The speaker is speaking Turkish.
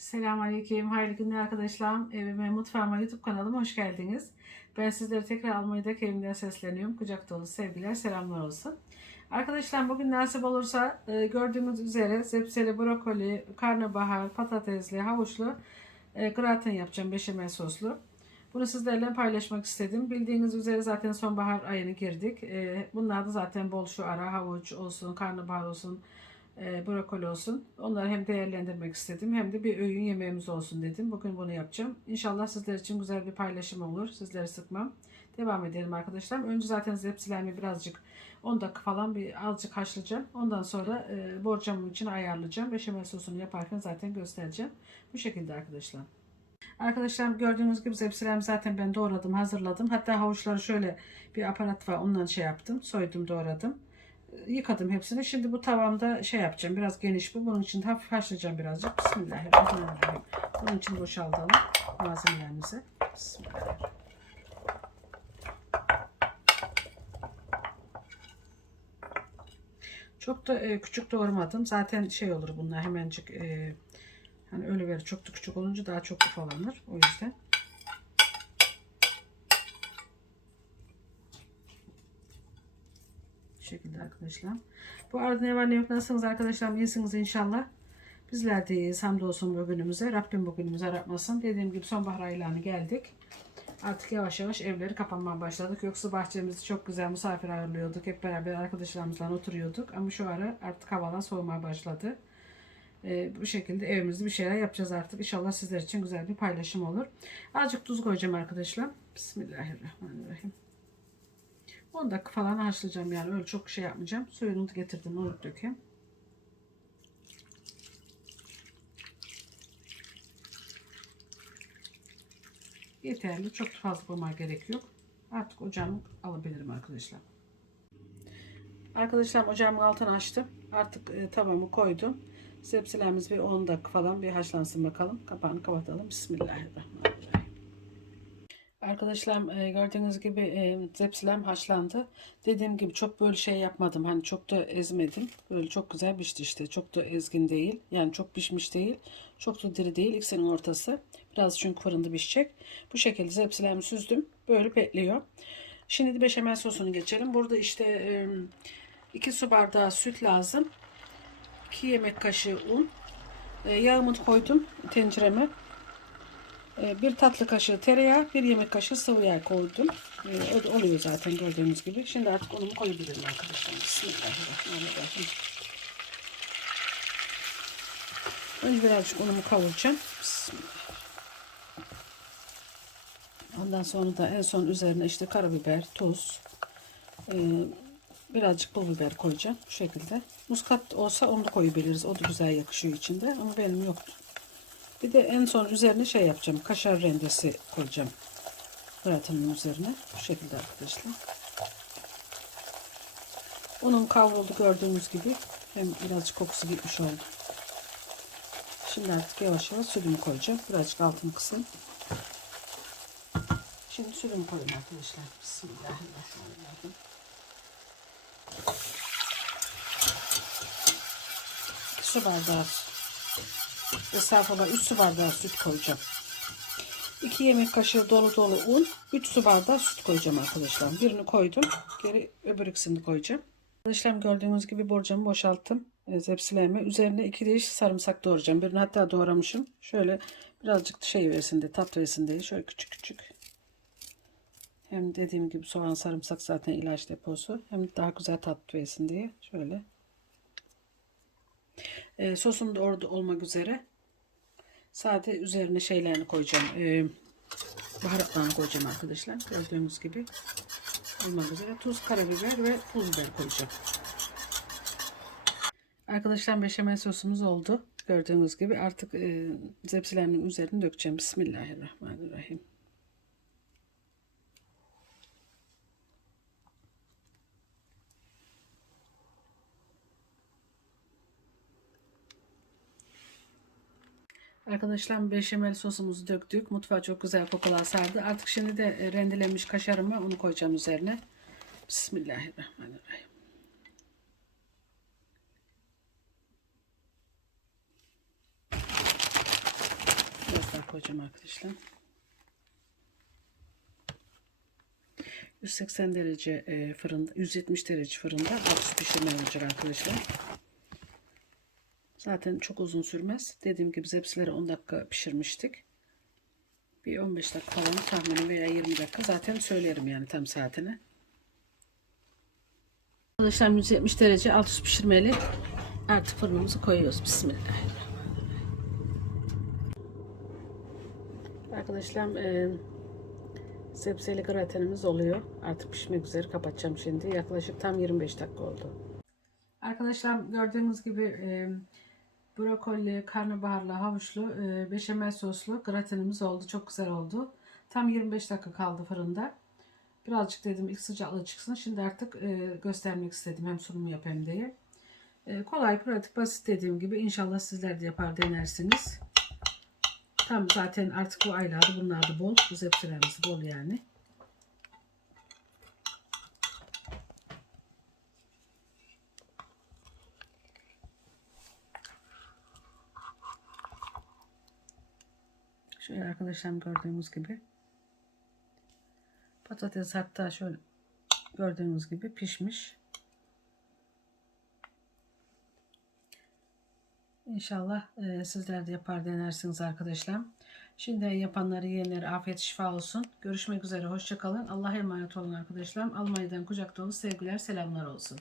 Selamünaleyküm, hayırlı günler arkadaşlar. Evime, mutfağıma, YouTube kanalıma hoş geldiniz. Ben sizlere tekrar Almanya'daki evimden sesleniyorum. Kucak dolu sevgiler, selamlar olsun. Arkadaşlar bugün nasip olursa e, gördüğünüz üzere zepseli, brokoli, karnabahar, patatesli, havuçlu e, gratin yapacağım beşamel soslu. Bunu sizlerle paylaşmak istedim. Bildiğiniz üzere zaten sonbahar ayını girdik. E, bunlar da zaten bol şu ara havuç olsun, karnabahar olsun, e, brokoli olsun. Onları hem değerlendirmek istedim hem de bir öğün yemeğimiz olsun dedim. Bugün bunu yapacağım. İnşallah sizler için güzel bir paylaşım olur. Sizleri sıkmam. Devam edelim arkadaşlar. Önce zaten zepsilerimi birazcık 10 dakika falan bir azıcık haşlayacağım. Ondan sonra e, borcamın için ayarlayacağım. Beşamel sosunu yaparken zaten göstereceğim. Bu şekilde arkadaşlar. Arkadaşlar gördüğünüz gibi zepsilerimi zaten ben doğradım, hazırladım. Hatta havuçları şöyle bir aparat var. Ondan şey yaptım. Soydum, doğradım yıkadım hepsini. Şimdi bu tavamda şey yapacağım. Biraz geniş bu. Bunun için hafif haşlayacağım birazcık. Bismillahirrahmanirrahim. Bunun için boşaltalım malzemelerimizi. Bismillahirrahmanirrahim. Çok da e, küçük doğramadım. Zaten şey olur bunlar hemencik e, hani öyle ver çok da küçük olunca daha çok ufalanır. O yüzden. Bu şekilde arkadaşlar. Bu arada ne var ne yok nasılsınız arkadaşlar iyisiniz inşallah. Bizler de iyiyiz hamdolsun bugünümüze. Rabbim bugünümüze aratmasın. Dediğim gibi sonbahar aylarına geldik. Artık yavaş yavaş evleri kapanmaya başladık. Yoksa bahçemizde çok güzel misafir ağırlıyorduk. Hep beraber arkadaşlarımızla oturuyorduk. Ama şu ara artık havalar soğumaya başladı. Ee, bu şekilde evimizde bir şeyler yapacağız artık. İnşallah sizler için güzel bir paylaşım olur. Azıcık tuz koyacağım arkadaşlar. Bismillahirrahmanirrahim. 10 dakika falan haşlayacağım yani öyle çok şey yapmayacağım. Suyunu getirdim onu dökeyim. Yeterli. Çok fazla koymaya gerek yok. Artık ocağımı alabilirim arkadaşlar. Arkadaşlar ocağımın altını açtım. Artık e, tavamı koydum. Zepsilerimiz bir 10 dakika falan bir haşlansın bakalım. Kapağını kapatalım. Bismillahirrahmanirrahim. Arkadaşlar e, gördüğünüz gibi e, zepsilem haşlandı. Dediğim gibi çok böyle şey yapmadım. Hani çok da ezmedim. Böyle çok güzel pişti işte. Çok da ezgin değil. Yani çok pişmiş değil. Çok da diri değil. İkisinin ortası. Biraz çünkü fırında pişecek. Bu şekilde zepsilemi süzdüm. Böyle bekliyor. Şimdi beşamel sosunu geçelim. Burada işte 2 su bardağı süt lazım. 2 yemek kaşığı un. E, yağımı koydum tencereme. E, bir tatlı kaşığı tereyağı, bir yemek kaşığı sıvı yağ koydum. E, oluyor zaten gördüğünüz gibi. Şimdi artık unumu koyabilirim arkadaşlar. Bismillahirrahmanirrahim. Önce birazcık unumu kavuracağım. Bismillah. Ondan sonra da en son üzerine işte karabiber, tuz, e, birazcık pul biber koyacağım. Bu şekilde. Muskat olsa onu da koyabiliriz. O da güzel yakışıyor içinde. Ama benim yoktu. Bir de en son üzerine şey yapacağım. Kaşar rendesi koyacağım. Gratinin üzerine. Bu şekilde arkadaşlar. Unum kavruldu gördüğünüz gibi. Hem birazcık kokusu gitmiş oldu. Şimdi artık yavaş yavaş sütümü koyacağım. Birazcık altını kısın. Şimdi sütümü koyayım arkadaşlar. Bismillahirrahmanirrahim. Su bardağı Estağfurullah 3 su bardağı süt koyacağım. 2 yemek kaşığı dolu dolu un, 3 su bardağı süt koyacağım arkadaşlar. Birini koydum. Geri öbür ikisini koyacağım. Arkadaşlar gördüğünüz gibi borcamı boşalttım. E, zepsilerimi. Üzerine 2 diş sarımsak doğrayacağım. Birini hatta doğramışım. Şöyle birazcık şey versin diye, tat versin diye. Şöyle küçük küçük. Hem dediğim gibi soğan sarımsak zaten ilaç deposu. Hem daha güzel tat versin diye. Şöyle e, sosum da orada olmak üzere. Sade üzerine şeylerini koyacağım. E, baharatlarını koyacağım arkadaşlar. Gördüğünüz gibi olmak üzere. Tuz, karabiber ve pul biber koyacağım. Arkadaşlar beşamel sosumuz oldu. Gördüğünüz gibi artık e, zepsilerinin üzerine dökeceğim. Bismillahirrahmanirrahim. Arkadaşlar beşamel sosumuzu döktük. Mutfağa çok güzel kokular sardı. Artık şimdi de e, rendelenmiş kaşarımı onu koyacağım üzerine. Bismillahirrahmanirrahim. koyacağım arkadaşlar. 180 derece e, fırında, 170 derece fırında alt pişirme olacak arkadaşlar. Zaten çok uzun sürmez. Dediğim gibi zepsileri 10 dakika pişirmiştik. Bir 15 dakika falan tahmini veya 20 dakika zaten söylerim yani tam saatini. Arkadaşlar 170 derece alt üst pişirmeli. Artık fırınımızı koyuyoruz. Bismillahirrahmanirrahim. Arkadaşlar e, sebzeli gratenimiz oluyor. Artık pişmek üzere kapatacağım şimdi. Yaklaşık tam 25 dakika oldu. Arkadaşlar gördüğünüz gibi e, brokoli, karnabaharlı, havuçlu, e, beşamel soslu gratenimiz oldu. Çok güzel oldu. Tam 25 dakika kaldı fırında. Birazcık dedim ilk sıcaklığı çıksın. Şimdi artık e, göstermek istedim hem sunumu yapayım diye. E, kolay, pratik, basit dediğim gibi inşallah sizler de yapar denersiniz. Tam zaten artık bu aylarda bunlar da bol. Bu zepselerimiz bol yani. Şöyle arkadaşlar gördüğünüz gibi. Patates hatta şöyle gördüğünüz gibi pişmiş. İnşallah e, sizler de yapar denersiniz arkadaşlar. Şimdi yapanları yiyenlere afiyet şifa olsun. Görüşmek üzere. Hoşçakalın. Allah'a emanet olun arkadaşlar. Almanya'dan kucak dolu sevgiler, selamlar olsun.